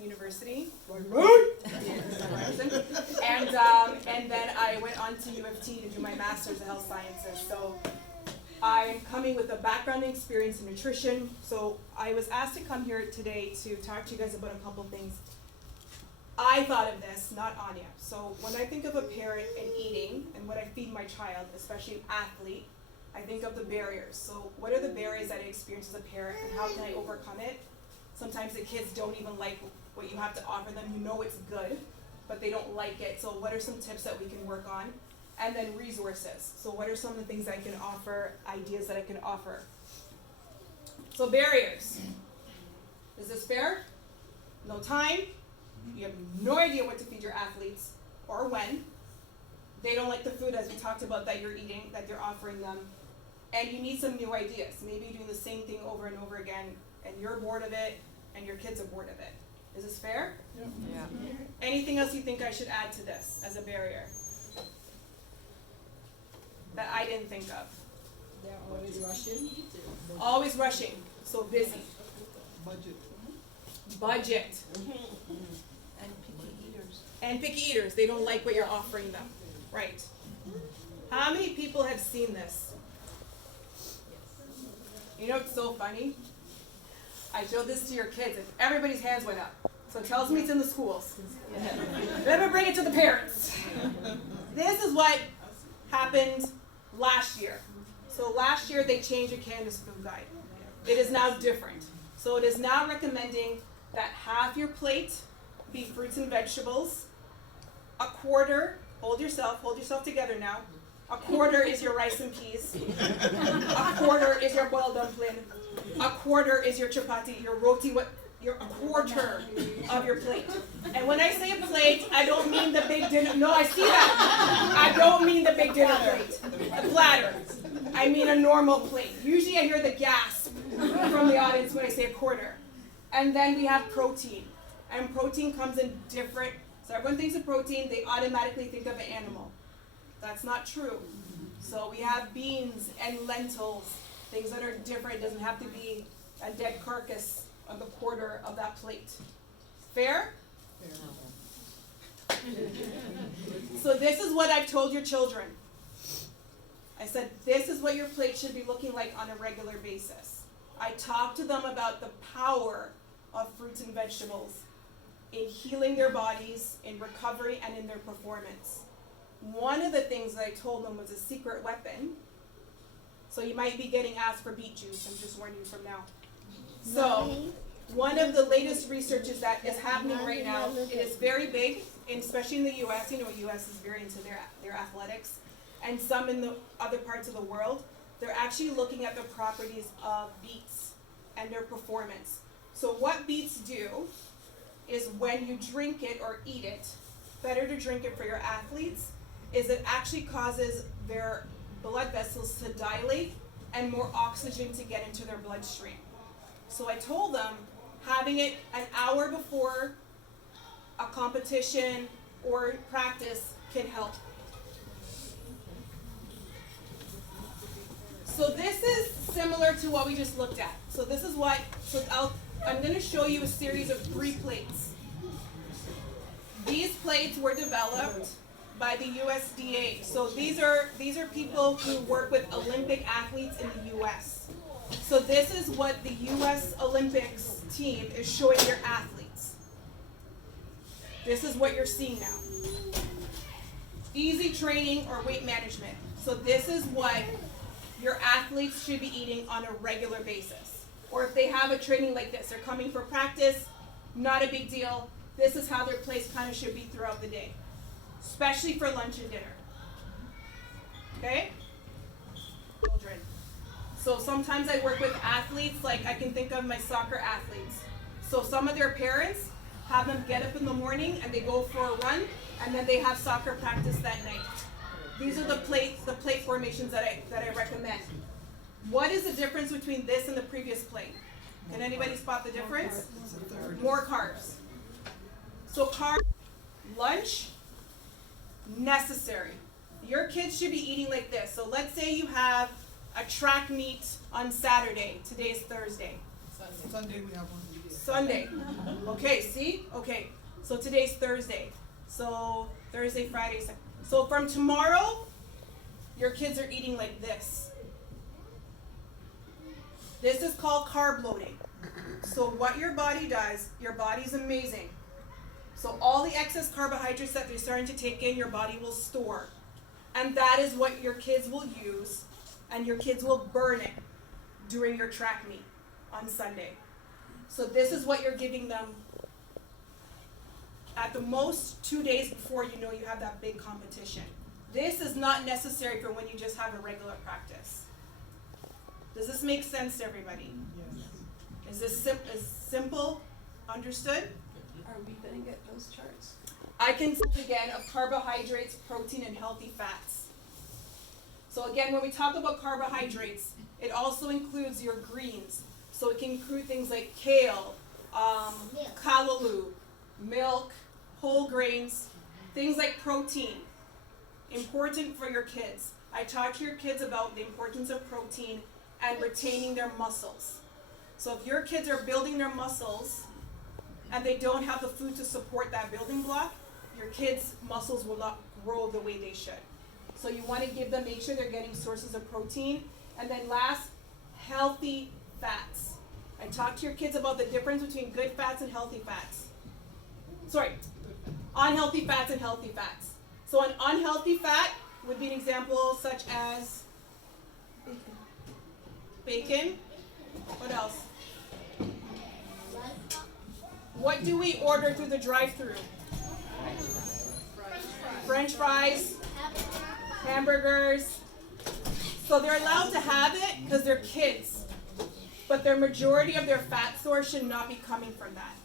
University, and then I went on to U of T to do my master's in health sciences. So I'm coming with a background and experience in nutrition. So I was asked to come here today to talk to you guys about a couple things. I thought of this, not Anya. So when I think of a parent and eating and what I feed my child, especially an athlete, I think of the barriers. So what are the barriers that I experience as a parent and how can I overcome it? Sometimes the kids don't even like what you have to offer them. You know it's good, but they don't like it. So what are some tips that we can work on? And then resources. So what are some of the things I can offer, ideas that I can offer? So barriers. Is this fair? No time. You have no idea what to feed your athletes or when. They don't like the food, as we talked about, that you're eating, that you're offering them. And you need some new ideas. Maybe you're doing the same thing over and over again, and you're bored of it, and your kids are bored of it. Is this fair? Yeah. Anything else you think I should add to this as a barrier that I didn't think of? They're always rushing. Always rushing. So busy. Budget. And picky eaters. And picky eaters. They don't like what you're offering them. Right. How many people have seen this? You know what's so funny? I showed this to your kids and everybody's hands went up. So it tells me it's in the schools. Let me bring it to the parents. This is what happened last year. So last year they changed your Canada's food guide. It is now different. So it is now recommending that half your plate be fruits and vegetables. A quarter, hold yourself together now. A quarter is your rice and peas. A quarter is your boiled dumpling. A quarter is your chapati, your roti, a quarter of your plate. And when I say a plate, I don't mean the big dinner. No, I see that. I don't mean the big dinner plate, the platter. I mean a normal plate. Usually I hear the gasp from the audience when I say a quarter. And then we have protein. And protein comes in different, so everyone thinks of protein, they automatically think of an animal. That's not true. So we have beans and lentils, things that are different. It doesn't have to be a dead carcass of a quarter of that plate. Fair? So this is what I've told your children. I said, this is what your plate should be looking like on a regular basis. I talked to them about the power of fruits and vegetables in healing their bodies, in recovery, and in their performance. One of the things that I told them was a secret weapon. So you might be getting asked for beet juice. I'm just warning you from now. So one of the latest research is that is happening right now. It is very big, especially in the U.S. You know, the U.S. is very into their athletics. And some in the other parts of the world, they're actually looking at the properties of beets and their performance. So what beets do is when you drink it or eat it, better to drink it for your athletes, is it actually causes their blood vessels to dilate and more oxygen to get into their bloodstream. So I told them having it an hour before a competition or practice can help. So this is similar to what we just looked at. So this is what, I'm going to show you a series of 3 plates. These plates were developed by the USDA. So these are people who work with Olympic athletes in the US. So this is what the US Olympics team is showing their athletes. This is what you're seeing now. Easy training or weight management. So this is what your athletes should be eating on a regular basis. Or if they have a training like this, they're coming for practice, not a big deal. This is how their plates kind of should be throughout the day, especially for lunch and dinner. Okay? Children. So sometimes I work with athletes, like I can think of my soccer athletes. So some of their parents have them get up in the morning and they go for a run, and then they have soccer practice that night. These are the plate formations that I recommend. What is the difference between this and the previous plate? Can anybody spot the difference? More carbs. So carbs, lunch, necessary. Your kids should be eating like this. So let's say you have a track meet on Saturday. Today is Thursday. Sunday we have one. Sunday. Okay, see? Okay, so today's Thursday. So Thursday, Friday, so from tomorrow, your kids are eating like this. This is called carb loading. So what your body does, your body's amazing. So all the excess carbohydrates that they're starting to take in, your body will store. And that is what your kids will use, and your kids will burn it during your track meet on Sunday. So this is what you're giving them at the most 2 days before you know you have that big competition. This is not necessary for when you just have a regular practice. Does this make sense to everybody? Yes. Is this simple? Understood? Are we gonna get those charts? I can think again of carbohydrates, protein, and healthy fats. So again, when we talk about carbohydrates, it also includes your greens. So it can include things like kale, callaloo, milk, whole grains, things like protein. Important for your kids. I talk to your kids about the importance of protein and retaining their muscles. So if your kids are building their muscles and they don't have the food to support that building block, your kids' muscles will not grow the way they should. So you want to give them, make sure they're getting sources of protein. And then last, healthy fats. I talk to your kids about the difference between good fats and healthy fats. Sorry, unhealthy fats and healthy fats. So an unhealthy fat would be an example such as bacon. What else? What do we order through the drive-thru? French fries, hamburgers. So they're allowed to have it because they're kids, but the majority of their fat source should not be coming from that.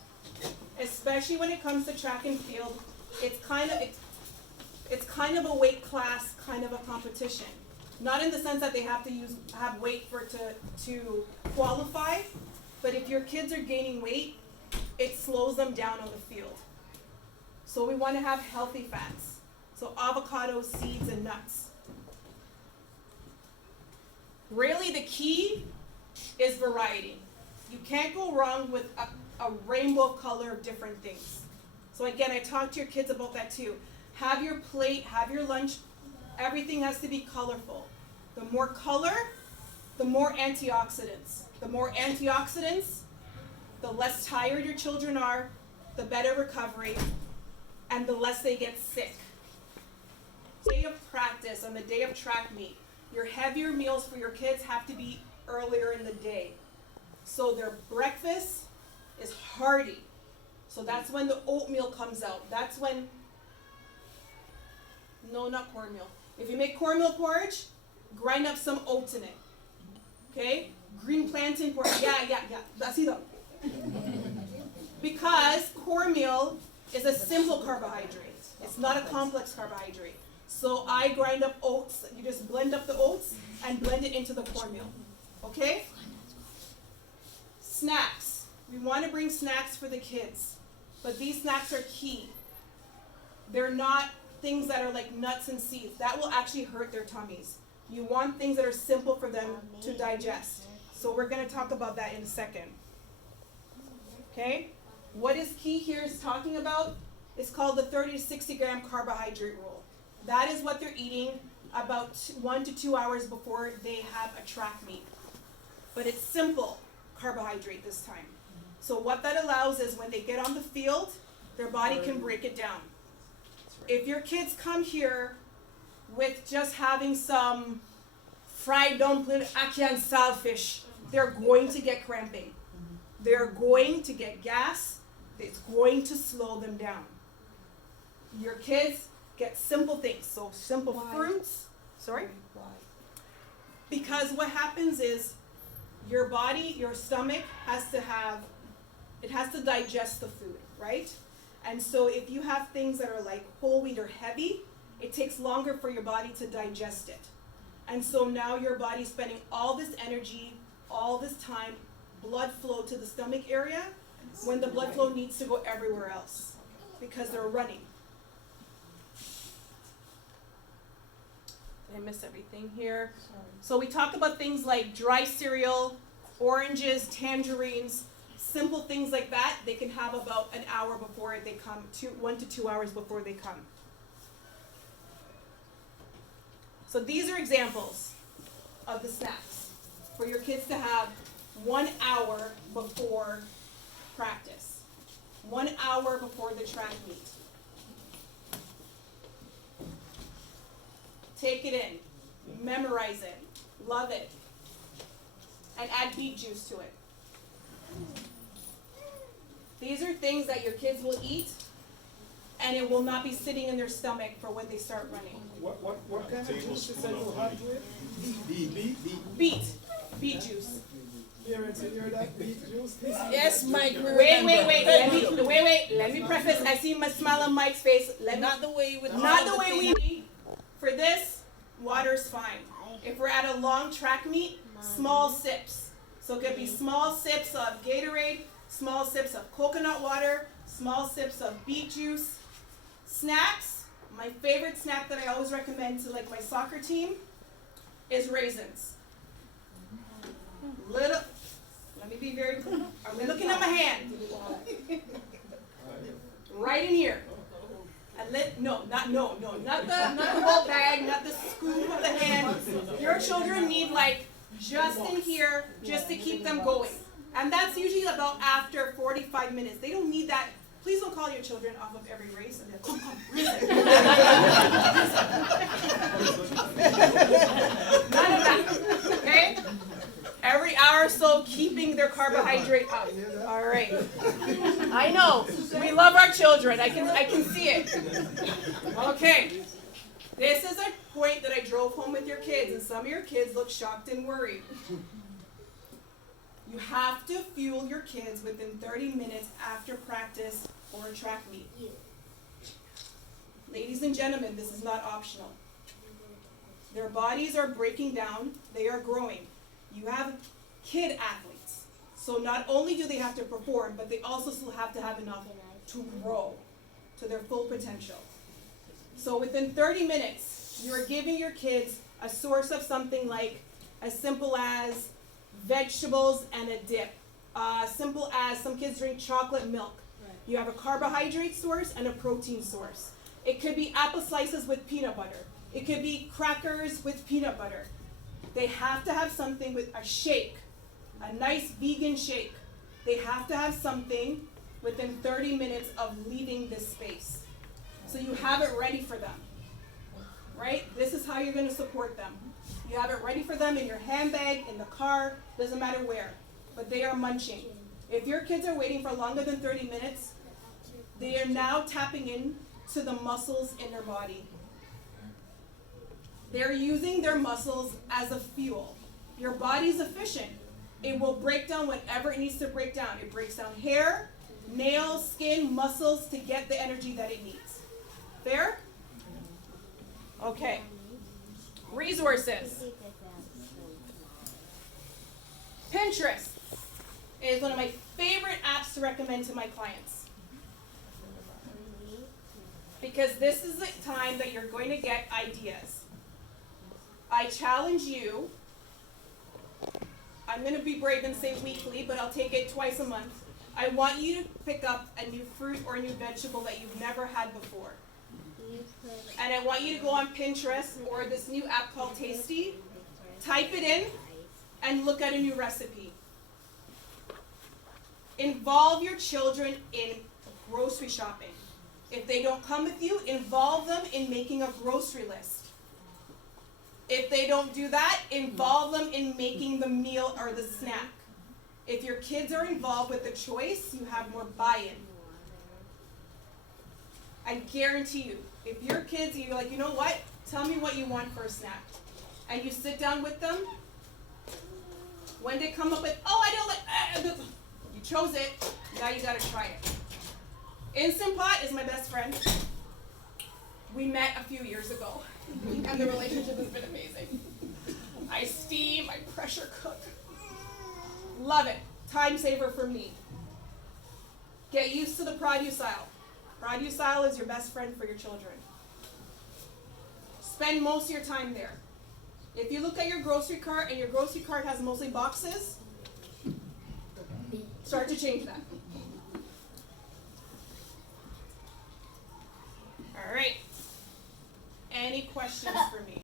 Especially when it comes to track and field, it's kind of a weight class, kind of a competition. Not in the sense that they have to have weight for to qualify, but if your kids are gaining weight, it slows them down on the field. So we want to have healthy fats. So avocados, seeds, and nuts. Really the key is variety. You can't go wrong with a rainbow color of different things. So again, I talk to your kids about that too. Have your plate, have your lunch, everything has to be colorful. The more color, the more antioxidants. The more antioxidants, the less tired your children are, the better recovery, and the less they get sick. Day of practice, on the day of track meet, your heavier meals for your kids have to be earlier in the day. So their breakfast is hearty. So that's when the oatmeal comes out. That's when, no, not cornmeal. If you make cornmeal porridge, grind up some oats in it. Okay? Green plantain porridge. Yeah. That's either. Because cornmeal is a simple carbohydrate. It's not a complex carbohydrate. So I grind up oats. You just blend up the oats and blend it into the cornmeal. Okay? Snacks. We want to bring snacks for the kids. But these snacks are key. They're not things that are like nuts and seeds. That will actually hurt their tummies. You want things that are simple for them to digest. So we're going to talk about that in a second. Okay? What is key here is talking about, it's called the 30 to 60 gram carbohydrate rule. That is what they're eating about 1 to 2 hours before they have a track meet. But it's simple carbohydrate this time. So what that allows is when they get on the field, their body can break it down. If your kids come here with just having some fried dumpling, ackee and saltfish, they're going to get cramping. They're going to get gas. It's going to slow them down. Your kids get simple things, so simple fruits. Sorry? Why? Because what happens is your body, your stomach has to digest the food, right? And so if you have things that are like whole wheat or heavy, it takes longer for your body to digest it. And so now your body's spending all this energy, all this time, blood flow to the stomach area, when the blood flow needs to go everywhere else because they're running. Did I miss everything here? So we talk about things like dry cereal, oranges, tangerines, simple things like that, they can have about an hour before they come, 1 to 2 hours before they come. So these are examples of the snacks for your kids to have 1 hour before practice, 1 hour before the track meet. Take it in, memorize it, love it, and add beet juice to it. These are things that your kids will eat, and it will not be sitting in their stomach for when they start running. What kind of juice you said you have to it? Beet juice. Parents, you hear that? Beet juice? Yes, Mike. Wait. Let me preface. I see my smile on Mike's face. Not the way with Not the way we need. For this, water's fine. If we're at a long track meet, small sips. So it could be small sips of Gatorade, small sips of coconut water, small sips of beet juice. Snacks, my favorite snack that I always recommend to like my soccer team is raisins. Let me be very clear. Are we looking at my hand? Right in here. And not the whole bag, not the scoop of the hand. Your children need like just in here, just to keep them going. And that's usually about after 45 minutes. They don't need that. Please don't call your children off of every race and then, come, raisin. None of that, okay? Every hour or so, keeping their carbohydrate up. All right. I know. We love our children. I can see it. Okay. This is a point that I drove home with your kids, and some of your kids look shocked and worried. You have to fuel your kids within 30 minutes after practice or a track meet. Ladies and gentlemen, this is not optional. Their bodies are breaking down. They are growing. You have kid athletes. So not only do they have to perform, but they also still have to have enough to grow to their full potential. So within 30 minutes, you're giving your kids a source of something like as simple as vegetables and a dip. Simple as some kids drink chocolate milk. Right. You have a carbohydrate source and a protein source. It could be apple slices with peanut butter. It could be crackers with peanut butter. They have to have something with a shake, a nice vegan shake. They have to have something within 30 minutes of leaving this space. So you have it ready for them, right? This is how you're going to support them. You have it ready for them in your handbag, in the car, doesn't matter where, but they are munching. If your kids are waiting for longer than 30 minutes, they are now tapping in to the muscles in their body. They're using their muscles as a fuel. Your body's efficient. It will break down whatever it needs to break down. It breaks down hair, nails, skin, muscles to get the energy that it needs. Fair? Okay. Resources. Pinterest is one of my favorite apps to recommend to my clients. Because this is the time that you're going to get ideas. I challenge you, I'm going to be brave and say weekly, but I'll take it twice a month. I want you to pick up a new fruit or a new vegetable that you've never had before. And I want you to go on Pinterest or this new app called Tasty, type it in, and look at a new recipe. Involve your children in grocery shopping. If they don't come with you, involve them in making a grocery list. If they don't do that, involve them in making the meal or the snack. If your kids are involved with the choice, you have more buy-in. I guarantee you, if your kids, you're like, you know what, tell me what you want for a snack. And you sit down with them, when they come up with, oh, I don't like, you chose it, now you gotta try it. Instant Pot is my best friend. We met a few years ago, and the relationship has been amazing. I steam, I pressure cook. Love it. Time saver for me. Get used to the produce aisle. Produce aisle is your best friend for your children. Spend most of your time there. If you look at your grocery cart and your grocery cart has mostly boxes, start to change that. All right. Any questions for me?